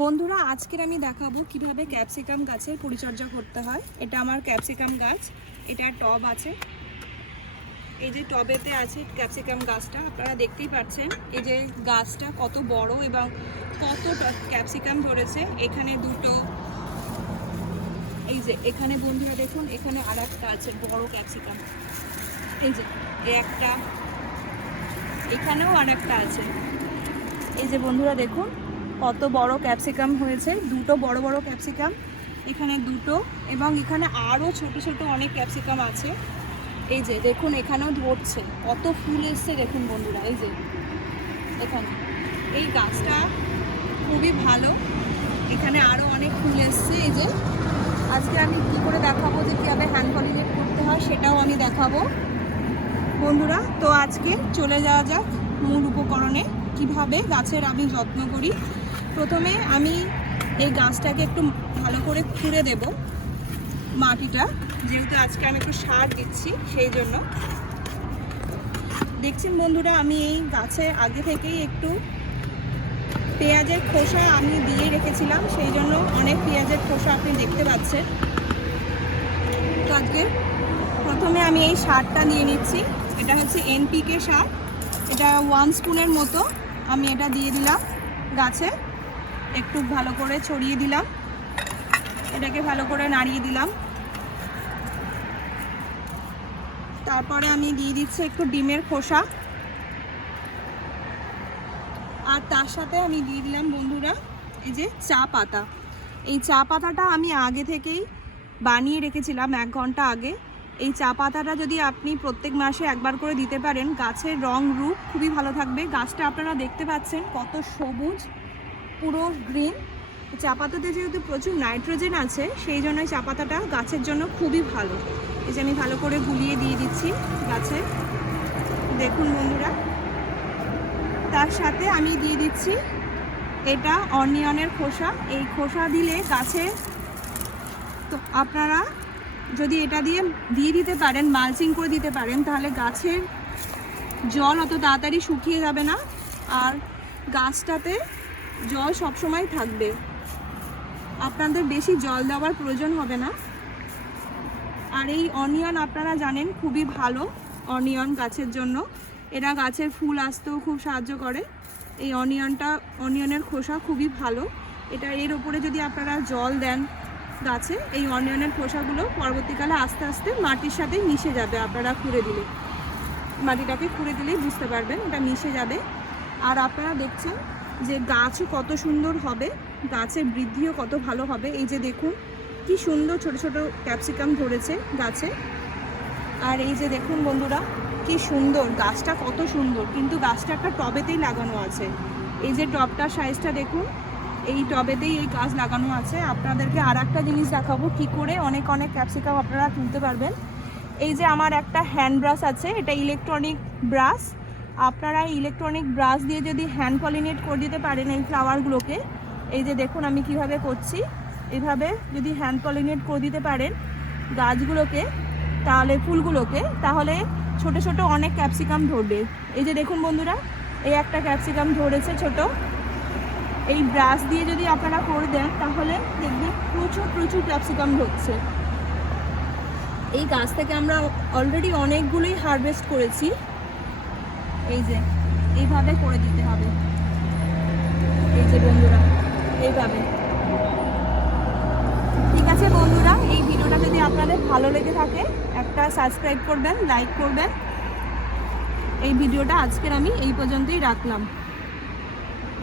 বন্ধুরা, আজকের আমি দেখাবো কীভাবে ক্যাপসিকাম গাছের পরিচর্যা করতে হয়। এটা আমার ক্যাপসিকাম গাছ, এটা টব আছে। এই যে টবেতে আছে ক্যাপসিকাম গাছটা, আপনারা দেখতেই পাচ্ছেন এই যে গাছটা কত বড় এবং কত ক্যাপসিকাম ধরেছে। এখানে দুটো, এই যে এখানে বন্ধুরা দেখুন, এখানে আর একটা আছে বড় ক্যাপসিকাম। এই যে একটা, এখানেও আর একটা আছে। এই যে বন্ধুরা দেখুন কত বড় ক্যাপসিকাম হয়েছে, দুটো বড় বড় ক্যাপসিকাম, এখানে দুটো, এবং এখানে আরও ছোট ছোট অনেক ক্যাপসিকাম আছে। এই যে, দেখুন, এখানেও ধরছে, কত ফুল এসছে, দেখুন বন্ধুরা, এই যে, এখানে। এই গাছটা খুবই ভালো, এখানে আরও অনেক ফুল এসছে, এই যে। আজকে আমি কী করে দেখাবো যে কীভাবে হ্যান্ড পলিনেট করতে হয়, সেটাও আমি দেখাবো। বন্ধুরা, তো আজকে চলে যাওয়া যাক মূল উপকরণে, কীভাবে গাছের আমি যত্ন করি। প্রথমে আমি এই গাছটাকে একটু ভালো করে খুঁড়ে দেব মাটিটা। যেহেতু আজকে আমি একটু সার দিচ্ছি, সেই জন্য। দেখছেন বন্ধুরা, আমি এই গাছে আগে থেকেই একটু পেঁয়াজের খোসা আমি দিয়ে রেখেছিলাম, সেই জন্য অনেক পেঁয়াজের খোসা আপনি দেখতে পাচ্ছেন। তো আজকে প্রথমে আমি এই সারটা নিয়ে নিচ্ছি। এটা হচ্ছে এনপিকে সার। এটা ওয়ান স্পুনের মতো আমি এটা দিয়ে দিলাম গাছে। একটু ভালো করে ছড়িয়ে দিলাম। এটাকে ভালো করে নাড়িয়ে দিলাম। তারপরে আমি দিয়ে দিচ্ছি একটু ডিমের খোসা। আর তার সাথে আমি দিয়ে দিলাম বন্ধুরা, এই যে চা পাতা। এই চা পাতাটা আমি আগে থেকেই বানিয়ে রেখেছিলাম এক ঘণ্টা আগে। এই চা পাতাটা যদি আপনি প্রত্যেক মাসে একবার করে দিতে পারেন, গাছের রং, রূপ খুবই ভালো থাকবে। গাছটা আপনারা দেখতে পাচ্ছেন কত সবুজ। পুরো গ্রিন চা পাতাতে যেহেতু প্রচুর নাইট্রোজেন আছে, সেই জন্য চা পাতাটা গাছের জন্য খুবই ভালো। এই যে আমি ভালো করে গুলিয়ে দিয়ে দিচ্ছি গাছে। দেখুন বন্ধুরা। তার সাথে আমি দিয়ে দিচ্ছি এটা অনিয়নের খোসা। এই খোসা দিলে গাছে তো আপনারা যদি এটা দিয়ে দিয়ে দিতে পারেন মালচিং করে দিতে পারেন, তাহলে গাছের জল অত তাড়াতাড়ি শুকিয়ে যাবে না। আর গাছটাতে জল সবসময় থাকবে। আপনাদের বেশি জল দেওয়ার প্রয়োজন হবে না। আর এই অনিয়ন আপনারা জানেন খুবই ভালো অনিয়ন গাছের জন্য। এরা গাছের ফুল আসতেও খুব সাহায্য করে। এই অনিয়নটা, অনিয়নের খোসা খুবই ভালো। এটা এর ওপরে যদি আপনারা জল দেন গাছে, এই অনিয়নের খোসাগুলো পরবর্তীকালে আস্তে আস্তে মাটির সাথে মিশে যাবে আপনারা খুঁড়ে দিলে। মাটিটাকে খুঁড়ে দিলেই বুঝতে পারবেন এটা মিশে যাবে। আর আপনারা দেখছেন যে গাছও কত সুন্দর হবে, গাছের বৃদ্ধিও কত ভালো হবে। এই যে দেখুন, কি সুন্দর ছোট ছোট ক্যাপসিকাম ধরেছে গাছে। আর এই যে দেখুন বন্ধুরা, কি সুন্দর, গাছটা কত সুন্দর। কিন্তু গাছটা একটা টবেতেই লাগানো আছে। এই যে টবটার সাইজটা দেখুন, এই টবেতেই এই গাছ লাগানো আছে। আপনাদেরকে আর একটা জিনিস দেখাবো, কি করে অনেক অনেক ক্যাপসিকাম আপনারা তুলতে পারবেন। এই যে আমার একটা হ্যান্ড ব্রাশ আছে, এটা ইলেকট্রনিক ব্রাশ। আপনারা ইলেকট্রনিক ব্রাশ দিয়ে যদি হ্যান্ড পলিনেট করে দিতে পারেন এই ফ্লাওয়ারগুলোকে এই যে দেখুন আমি কীভাবে করছি। এভাবে যদি হ্যান্ড পলিনেট করে দিতে পারেন গাছগুলোকে, তাহলে ফুলগুলোকে, তাহলে ছোট ছোট অনেক ক্যাপসিকাম ধরবে। এই যে দেখুন বন্ধুরা, এই একটা ক্যাপসিকাম ধরেছে ছোট। এই ব্রাশ দিয়ে যদি আপনারা করে দেন, তাহলে দেখবেন প্রচুর প্রচুর ক্যাপসিকাম ধরছে। এই গাছ থেকে আমরা অলরেডি অনেকগুলোই হারভেস্ট করেছি। এই যে, এইভাবে করে দিতে হবে। এই যে বন্ধুরা, এইভাবে। ঠিক আছে বন্ধুরা, এই ভিডিওটা যদি আপনাদের ভালো লেগে থাকে, একটা সাবস্ক্রাইব করবেন লাইক করবেন। এই ভিডিওটা আজকের আমি এই পর্যন্তই রাখলাম।